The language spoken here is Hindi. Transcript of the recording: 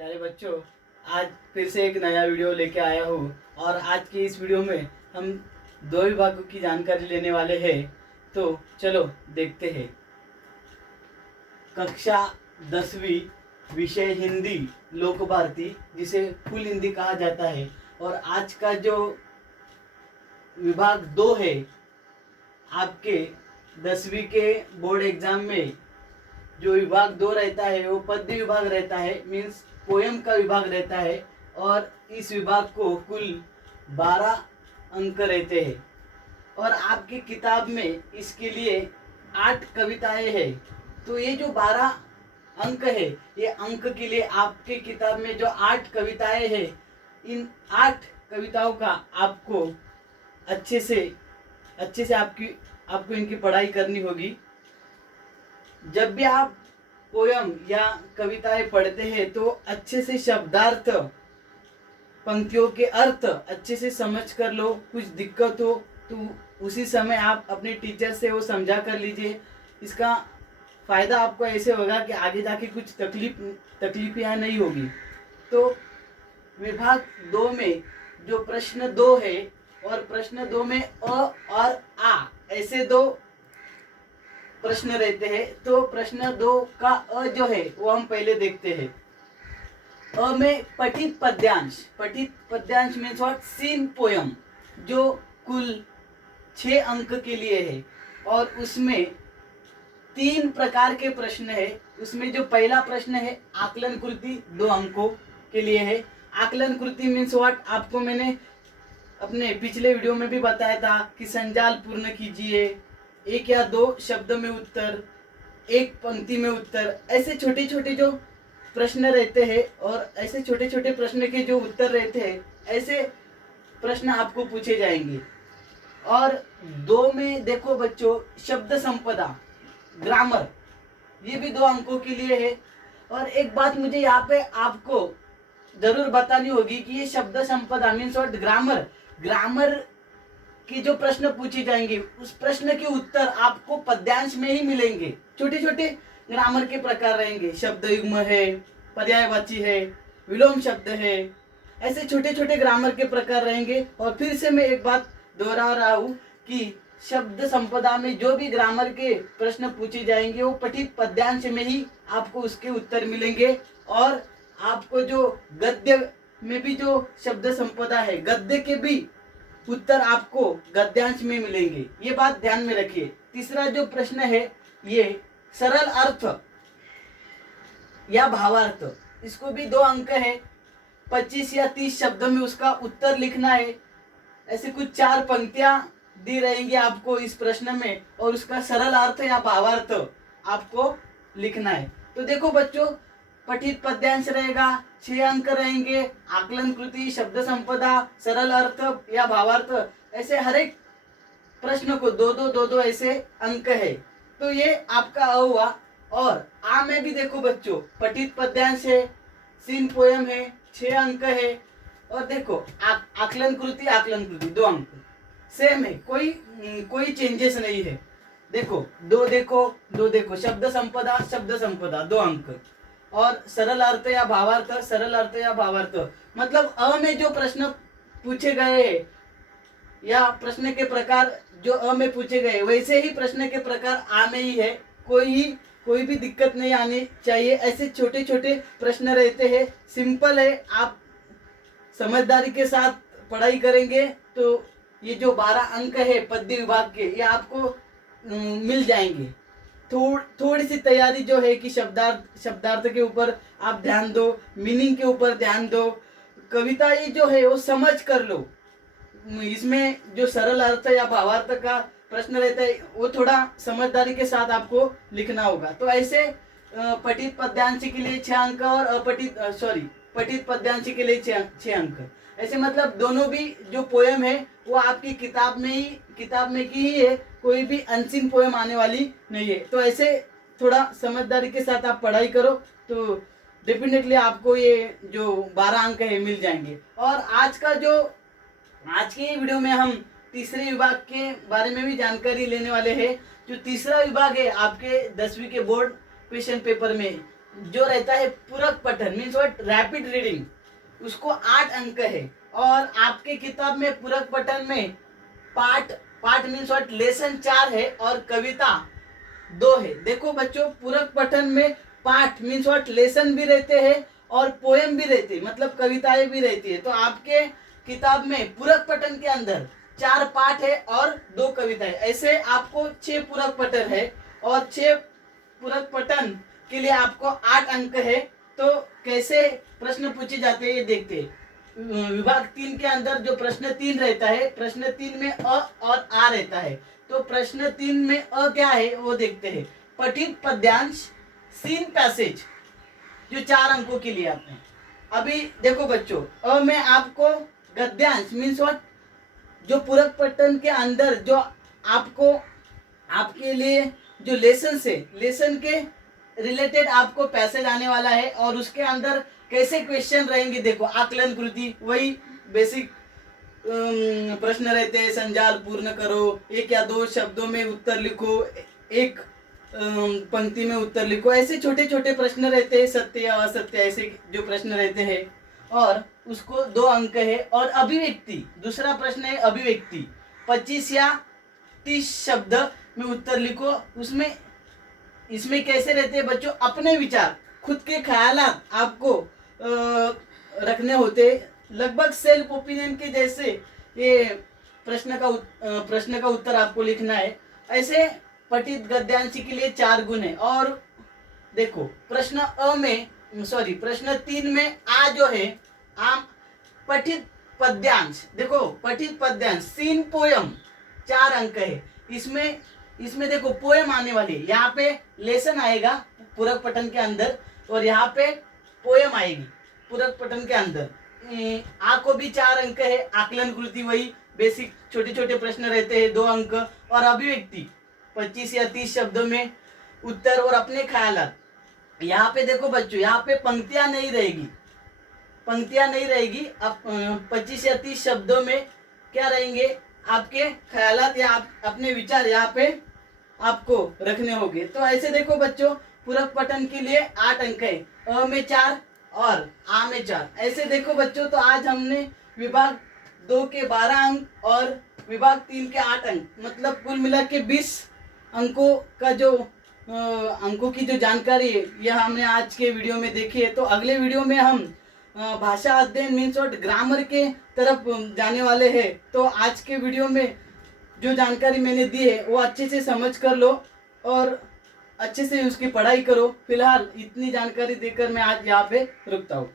प्यारे बच्चों, आज फिर से एक नया वीडियो लेके आया हूँ और आज की इस वीडियो में हम दो विभागों की जानकारी लेने वाले हैं। तो चलो देखते हैं। कक्षा 10वीं, विषय हिंदी लोक भारती, जिसे फुल हिंदी कहा जाता है। और आज का जो विभाग 2 है, आपके 10वीं के बोर्ड एग्जाम में जो विभाग 2 रहता है वो पद्य विभाग रहता है, मीन्स पोयम का विभाग रहता है। और इस विभाग को कुल 12 अंक रहते हैं और आपकी किताब में इसके लिए 8 कविताएं हैं। तो ये जो 12 अंक है, ये अंक के लिए आपके किताब में जो 8 कविताएं हैं, इन 8 कविताओं का आपको अच्छे से आपको इनकी पढ़ाई करनी होगी। जब भी आप पोयम या कविताएं पढ़ते हैं तो अच्छे से शब्दार्थ, पंक्तियों के अर्थ अच्छे से समझ कर लो। कुछ दिक्कत हो तो उसी समय आप अपने टीचर से वो समझा कर लीजिए। इसका फ़ायदा आपको ऐसे होगा कि आगे जाके कुछ तकलीफ यहाँ नहीं होगी। तो विभाग 2 में जो प्रश्न 2 है, और प्रश्न 2 में अ और आ ऐसे 2 प्रश्न रहते हैं। तो प्रश्न 2 का अ जो है वो हम पहले देखते हैं। अ में पठित पद्यांश मीन्स व्हाट, सीन पोयम, जो कुल 6 अंक के लिए है। और उसमें 3 प्रकार के प्रश्न है। उसमें जो पहला प्रश्न है आकलन कृति, 2 अंकों के लिए है। आकलन कृति मीन्स व्हाट, आपको मैंने अपने पिछले वीडियो में भी बताया था कि संजाल पूर्ण कीजिए, 1 या 2 शब्द में उत्तर, 1 पंक्ति में उत्तर, ऐसे छोटे छोटे जो प्रश्न रहते हैं और ऐसे छोटे छोटे प्रश्न के जो उत्तर रहते हैं, ऐसे प्रश्न आपको पूछे जाएंगे। और 2 में देखो बच्चों, शब्द संपदा, ग्रामर, ये भी 2 अंकों के लिए है। और एक बात मुझे यहाँ पे आपको जरूर बतानी होगी कि ये शब्द संपदा मीन्स व्हाट, ग्रामर के जो प्रश्न पूछे जाएंगे उस प्रश्न के उत्तर आपको पद्यांश में ही मिलेंगे। छोटे छोटे ग्रामर के प्रकार रहेंगे, शब्द युग्म है, पर्यायवाची है, विलोम शब्द है, ऐसे छोटे छोटे ग्रामर के प्रकार रहेंगे। और फिर से मैं एक बात दोहरा रहा हूँ कि शब्द संपदा में जो भी ग्रामर के प्रश्न पूछे जाएंगे वो पठित पद्यांश में ही आपको उसके उत्तर मिलेंगे। और आपको जो गद्य में भी जो शब्द संपदा है, गद्य के भी उत्तर आपको गद्यांश में मिलेंगे। ये बात ध्यान में रखिए। तीसरा जो प्रश्न है, ये सरल अर्थ या भावार्थ, इसको भी 2 अंक है। 25 या 30 शब्दों में उसका उत्तर लिखना है। ऐसे कुछ 4 पंक्तियां दी रहेंगी आपको इस प्रश्न में, और उसका सरल अर्थ या भावार्थ आपको लिखना है। तो देखो बच्चों, पठित पद्यांश रहेगा, 6 अंक रहेंगे, आकलन कृति, शब्द संपदा, सरल अर्थ या भावार्थ, ऐसे हर एक प्रश्न को 2-2 ऐसे अंक है। तो ये आपका अ हुआ। और आ में भी देखो बच्चों, पठित पद्यांश है, सीन पोयम है, 6 अंक है। और देखो आकलन कृति 2 अंक सेम है, कोई चेंजेस नहीं है। देखो 2 देखो, शब्द संपदा 2 अंक, और सरल अर्थ या भावार्थ, मतलब अ में जो प्रश्न पूछे गए या प्रश्न के प्रकार जो अ में पूछे गए, वैसे ही प्रश्न के प्रकार आ में ही है। कोई भी दिक्कत नहीं आनी चाहिए। ऐसे छोटे छोटे प्रश्न रहते हैं, सिंपल है। आप समझदारी के साथ पढ़ाई करेंगे तो ये जो 12 अंक है पद्य विभाग के, ये आपको मिल जाएंगे। थोड़ी सी तैयारी जो है कि शब्दार्थ के ऊपर आप ध्यान दो, मीनिंग के ऊपर ध्यान दो, कविता ये जो है वो समझ कर लो। इसमें जो सरल अर्थ या भावार्थ का प्रश्न रहता है वो थोड़ा समझदारी के साथ आपको लिखना होगा। तो ऐसे पठित पद्यांश के लिए 6 अंक और पठित पद्यांश के लिए 6 अंक। ऐसे मतलब दोनों भी जो पोयम है वो आपकी किताब में की ही है, कोई भी अनसीन पोयम आने वाली नहीं है। तो ऐसे थोड़ा समझदारी के साथ आप पढ़ाई करो तो डेफिनेटली आपको ये जो 12 अंक है मिल जाएंगे। और आज के वीडियो में हम तीसरे विभाग के बारे में भी जानकारी लेने वाले हैं। जो तीसरा विभाग है आपके 10वीं के बोर्ड क्वेश्चन पेपर में, जो रहता है पूरक पठन मीन्स व्हाट रैपिड रीडिंग, उसको 8 अंक है। और आपके किताब में पूरक पठन में पाठ पाठ मीन्स व्हाट लेसन 4 है और कविता 2 है। देखो बच्चों, पूरक पठन में पाठ मीन्स व्हाट लेसन भी रहते हैं और पोएम भी रहती है, मतलब कविताएं भी रहती है। तो आपके किताब में पूरक पठन के अंदर 4 पाठ है और 2 कविताएं, ऐसे आपको 6 पूरक पठन है और 6 पूरक पठन के लिए आपको 8 अंक है। तो कैसे प्रश्न पूछे जाते हैं ये देखते हैं। विभाग 3 के अंदर जो प्रश्न 3 रहता है, प्रश्न 3 में अ और आ रहता है। तो प्रश्न 3 में अ क्या है वो देखते हैं। पठित पद्यांश सीन पैसेज जो 4 अंकों के लिए आते हैं। अभी देखो बच्चों, अ में आपको गद्यांश मीन्स व्हाट जो पूरक पठन के अंदर जो आपको आपके लिए जो लेसन से लेसन के रिलेटेड आपको पैसेज आने वाला है और उसके अंदर कैसे क्वेश्चन रहेंगे। देखो, आकलन कृति वही बेसिक प्रश्न रहते हैं। संजाल पूर्ण करो, 1 या 2 शब्दों में उत्तर लिखो, 1 पंक्ति में उत्तर लिखो, ऐसे छोटे छोटे प्रश्न रहते हैं। सत्य या असत्य ऐसे जो प्रश्न रहते हैं और उसको 2 अंक है। और अभिव्यक्ति दूसरा प्रश्न है अभिव्यक्ति, 25 या 30 शब्द में उत्तर लिखो। उसमें इसमें कैसे रहते हैं बच्चों, अपने विचार खुद के ख्यालात आपको रखने होते, लगभग सेल्फ ओपिनियन के जैसे ये प्रश्न का उत्तर आपको लिखना है। ऐसे पठित गद्यांश के लिए 4 गुण है। और देखो प्रश्न 3 में आ जो है आम पठित पद्यांश, देखो पठित पद्यांश सीन पोयम 4 अंक है। इसमें देखो पोयम आने वाली है, यहाँ पे लेसन आएगा पूरक पठन के अंदर और यहाँ पे पोयम आएगी पूरक पठन के अंदर। आ को भी 4 अंक है। आकलन कृति वही बेसिक छोटे छोटे प्रश्न रहते हैं, 2 अंक। और अभिव्यक्ति 25 या 30 शब्दों में उत्तर और अपने ख्यालात। यहाँ पे देखो बच्चों, यहाँ पे पंक्तियां नहीं रहेगी, अब 25 या 30 शब्दों में क्या रहेंगे, आपके ख्यालात या अपने विचार यहाँ पे आपको रखने होंगे। तो ऐसे देखो बच्चों, पूरक पठन के लिए 8 अंक है, अ में 4 और आ में 4। ऐसे देखो बच्चों, तो आज हमने विभाग 2 के 12 अंक और विभाग 3 के 8 अंक, मतलब कुल मिला के 20 अंकों का जो अंकों की जो जानकारी है यह हमने आज के वीडियो में देखी है। तो अगले वीडियो में हम भाषा अध्ययन मीन्स और ग्रामर के तरफ जाने वाले हैं। तो आज के वीडियो में जो जानकारी मैंने दी है वो अच्छे से समझ कर लो और अच्छे से उसकी पढ़ाई करो। फिलहाल इतनी जानकारी देकर मैं आज यहाँ पे रुकता हूँ।